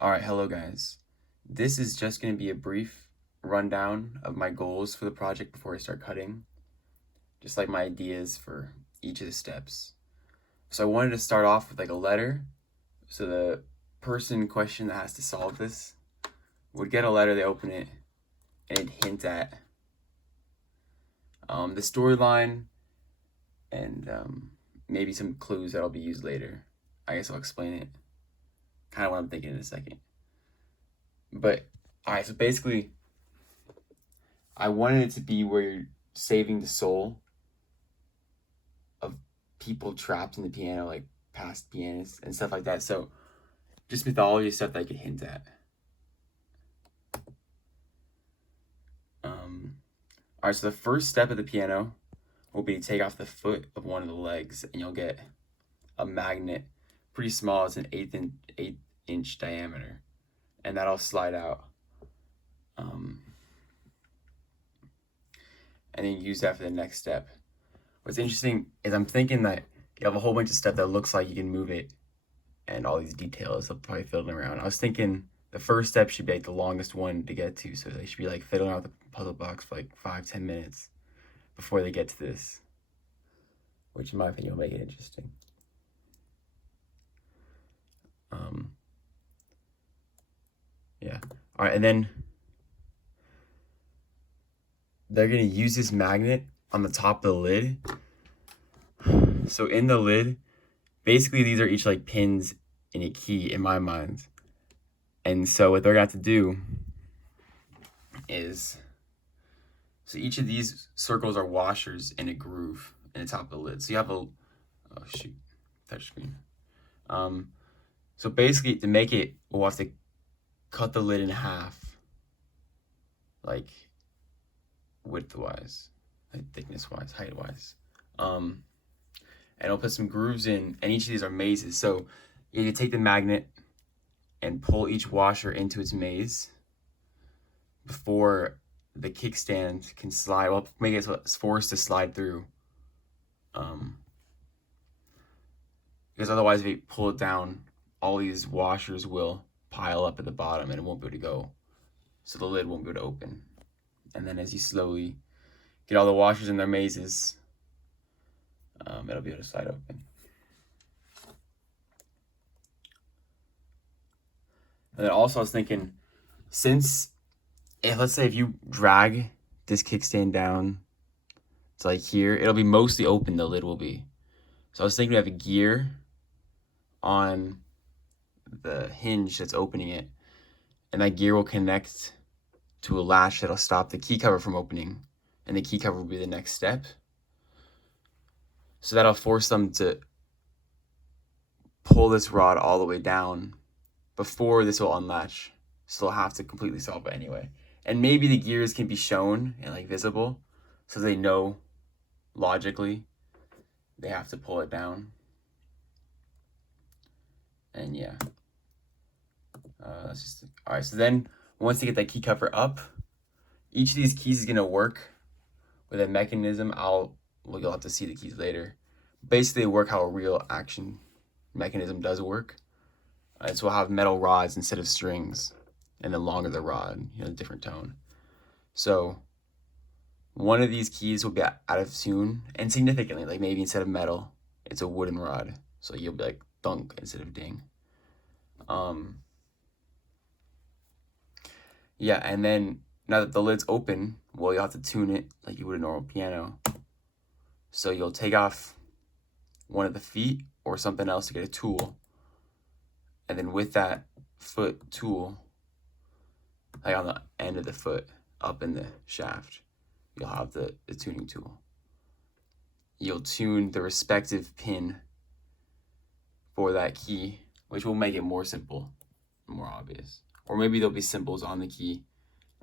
Alright, hello guys. This is just going to be a brief rundown of my goals for the project before I start cutting. Just like my ideas for each of the steps. So I wanted to start off with like a letter. So the person in question that has to solve this would get a letter, they open it, and it'd hint at the storyline and maybe some clues that'll be used later. I guess I'll explain it. Kind of what I'm thinking in a second. But, alright, so basically, I wanted it to be where you're saving the soul of people trapped in the piano, like past pianists and stuff like that. So, just mythology stuff that I could hint at. Alright, so the first step of the piano will be to take off the foot of one of the legs, and you'll get a magnet, pretty small. It's an eighth inch diameter, and that'll slide out. And then use that for the next step. What's interesting is I'm thinking that you have a whole bunch of stuff that looks like you can move it, and all these details of probably fiddling around. I was thinking the first step should be like the longest one to get to, so they should be like fiddling around with the puzzle box for like 5-10 minutes before they get to this, which in my opinion will make it interesting. Yeah. All right, and then they're gonna use this magnet on the top of the lid. So in the lid, basically these are each like pins in a key in my mind. And so what they're gonna have to do is, so each of these circles are washers in a groove in the top of the lid. So you have a, oh shoot, touch screen. So basically to make it, we'll have to cut the lid in half, like width-wise, like thickness-wise, height-wise. And I'll put some grooves in, and each of these are mazes. So you can take the magnet and pull each washer into its maze before the kickstand can slide. Well, make it so it's forced to slide through. Because otherwise, if you pull it down, all these washers will pile up at the bottom and it won't be able to go. So the lid won't be able to open. And then as you slowly get all the washers in their mazes, it'll be able to slide open. And then also I was thinking, let's say if you drag this kickstand down to like here, it'll be mostly open, the lid will be. So I was thinking we have a gear on the hinge that's opening it, and that gear will connect to a latch that'll stop the key cover from opening, and the key cover will be the next step. So that'll force them to pull this rod all the way down before this will unlatch. So they'll have to completely solve it anyway. And maybe the gears can be shown and like visible, so they know logically they have to pull it down. And yeah, that's just all right. So then once they get that key cover up, each of these keys is gonna work with a mechanism. You'll have to see the keys later. Basically, they work how a real action mechanism does work. So we'll have metal rods instead of strings, and the longer the rod, different tone. So one of these keys will be out of tune, and significantly, like maybe instead of metal, it's a wooden rod. So you'll be like thunk instead of ding. Yeah, and then now that the lid's open, well, you'll have to tune it like you would a normal piano. So you'll take off one of the feet or something else to get a tool. And then with that foot tool, like on the end of the foot, up in the shaft, you'll have the tuning tool. You'll tune the respective pin for that key, which will make it more simple, more obvious. Or maybe there'll be symbols on the key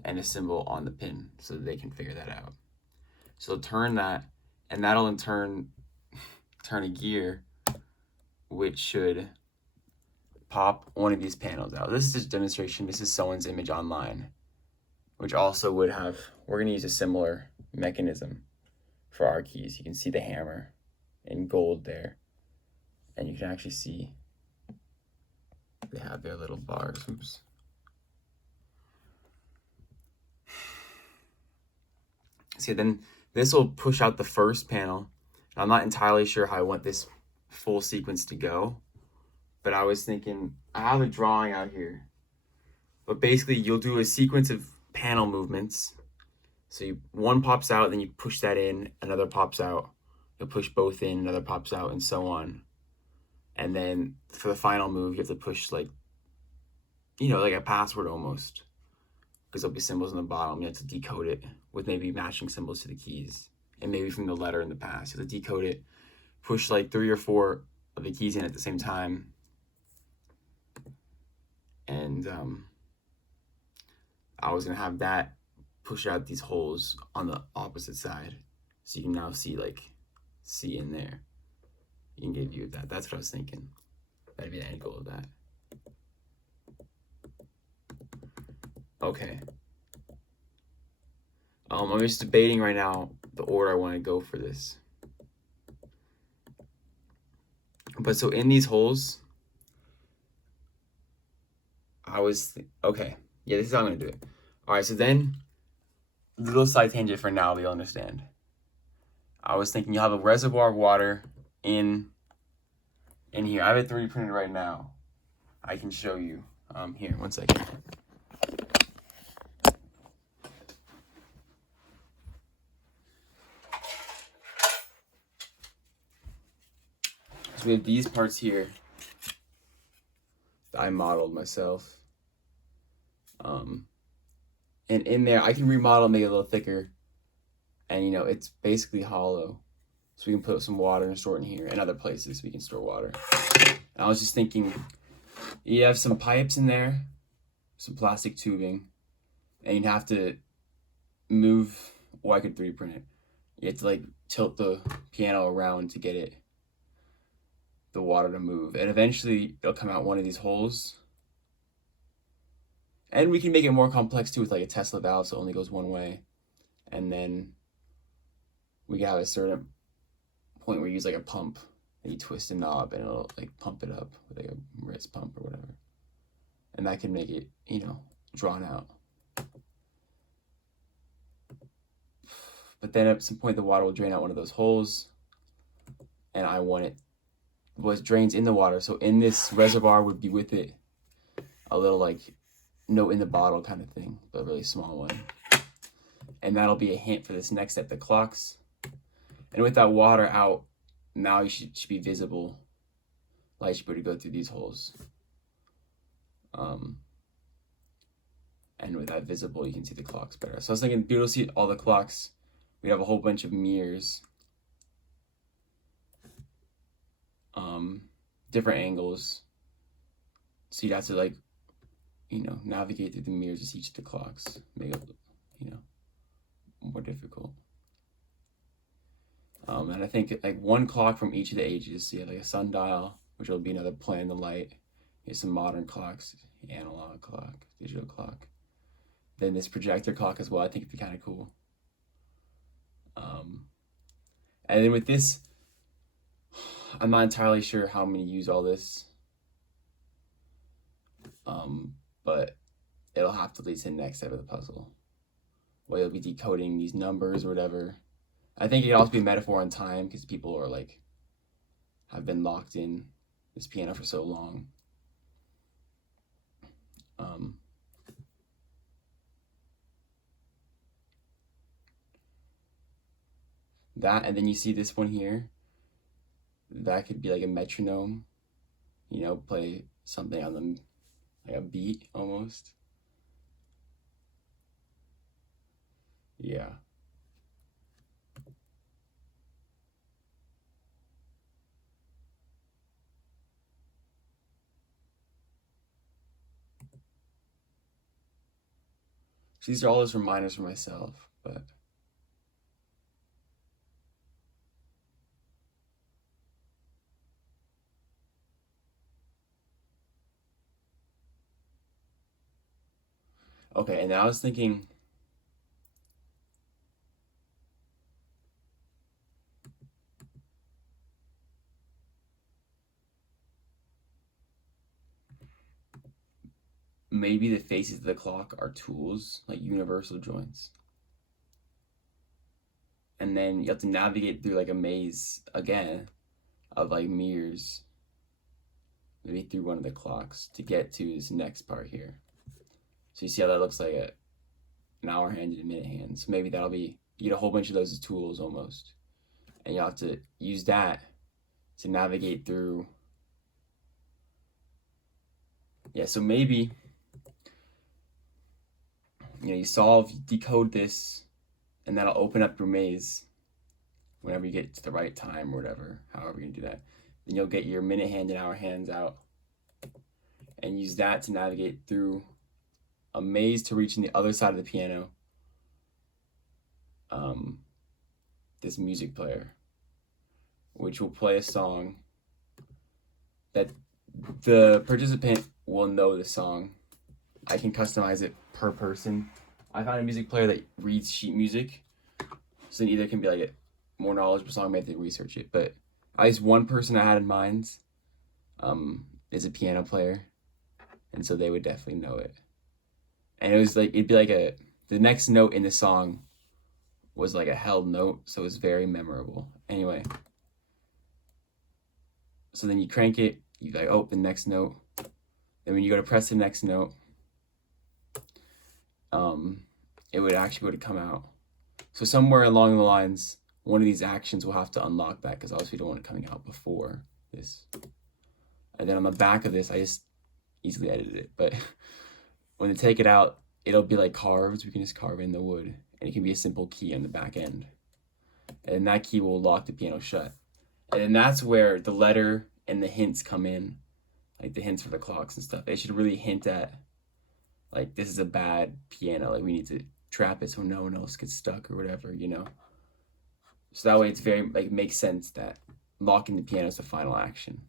and a symbol on the pin so that they can figure that out. So turn that, and that'll in turn turn a gear, which should pop one of these panels out. This is just a demonstration. This is someone's image online, which also would have, we're going to use a similar mechanism for our keys. You can see the hammer in gold there, and you can actually see they have their little bars. Oops. See, then this will push out the first panel. I'm not entirely sure how I want this full sequence to go, but I was thinking, I have a drawing out here. But basically, you'll do a sequence of panel movements. So one pops out, then you push that in, another pops out. You'll push both in, another pops out, and so on. And then for the final move, you have to push like a password almost. Because there'll be symbols on the bottom. You have to decode it with maybe matching symbols to the keys. And maybe from the letter in the past. You have to decode it, push like 3 or 4 of the keys in at the same time. And I was going to have that push out these holes on the opposite side. So you can now see in there. You can get a view of that. That's what I was thinking. That'd be the end goal of that. Okay. I'm just debating right now the order I want to go for this. But so in these holes, okay. Yeah, this is how I'm going to do it. All right, so then, little side tangent for now, but you'll understand. I was thinking you'll have a reservoir of water in here. I have it 3D printed right now. I can show you. Here, one second. So we have these parts here that I modeled myself. And in there, I can remodel, make it a little thicker. And, it's basically hollow. So we can put some water and store it in here and other places we can store water. And I was just thinking, you have some pipes in there, some plastic tubing, and you'd have to move, or I could 3D print it. You have to tilt the piano around to get the water to move. And eventually it'll come out one of these holes. And we can make it more complex too with a Tesla valve, so it only goes one way. And then we can have a certain point where you use a pump and you twist a knob and it'll pump it up with a wrist pump or whatever. And that can make it, drawn out. But then at some point the water will drain out one of those holes, and I want it drains in the water. So in this reservoir would be with it a little note in the bottle kind of thing, but a really small one. And that'll be a hint for this next step, the clocks. And with that water out, now you should be visible. Light should be able to go through these holes. And with that visible, you can see the clocks better. So I was thinking, be able to see all the clocks. We'd have a whole bunch of mirrors. Different angles. So you'd have to navigate through the mirrors to see each of the clocks. Make it, more difficult. And I think one clock from each of the ages. So you have a sundial, which will be another play in the light. Here's some modern clocks, analog clock, digital clock. Then this projector clock as well. I think it'd be kind of cool. And then with this, I'm not entirely sure how I'm going to use all this. But it'll have to lead to the next step of the puzzle, where you'll be decoding these numbers or whatever. I think it could also be a metaphor on time, because people are have been locked in this piano for so long. That, and then you see this one here. That could be a metronome, play something on them, a beat almost. Yeah. So these are all just reminders for myself, but okay. And then I was thinking, maybe the faces of the clock are tools, like universal joints. And then you have to navigate through like a maze again of like mirrors, maybe through one of the clocks to get to this next part here. So you see how that looks like an hour hand and a minute hand. So maybe that'll be, you get a whole bunch of those as tools almost. And you have to use that to navigate through. Yeah, so maybe, you decode this, and that'll open up your maze whenever you get to the right time or whatever, however you do that. Then you'll get your minute hand and hour hands out and use that to navigate through a maze to reaching the other side of the piano, this music player, which will play a song that the participant will know the song. I can customize it per person. I found a music player that reads sheet music, so it either can be like a more knowledgeable song, maybe they research it, but at least one person I had in mind is a piano player, and so they would definitely know it. And it was like, it'd be like the next note in the song was like a held note, so it was very memorable. Anyway, so then you crank it, you like, oh, the next note. Then when you go to press the next note, it would actually come out. So somewhere along the lines, one of these actions will have to unlock that, because obviously we don't want it coming out before this. And then on the back of this, I just easily edited it, but when they take it out, it'll be like carved. We can just carve in the wood, and it can be a simple key on the back end. And then that key will lock the piano shut. And then that's where the letter and the hints come in, like the hints for the clocks and stuff. It should really hint at, like, this is a bad piano. Like, we need to trap it so no one else gets stuck or whatever, So that way it's very, like, makes sense that locking the piano is the final action.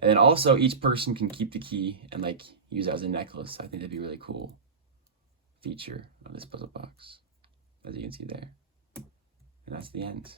And then also each person can keep the key and like use it as a necklace. I think that'd be a really cool feature of this puzzle box, as you can see there. And that's the end.